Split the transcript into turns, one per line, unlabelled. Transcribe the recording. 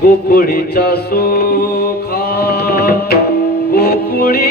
गोकुळीचा सुखा गोकुळी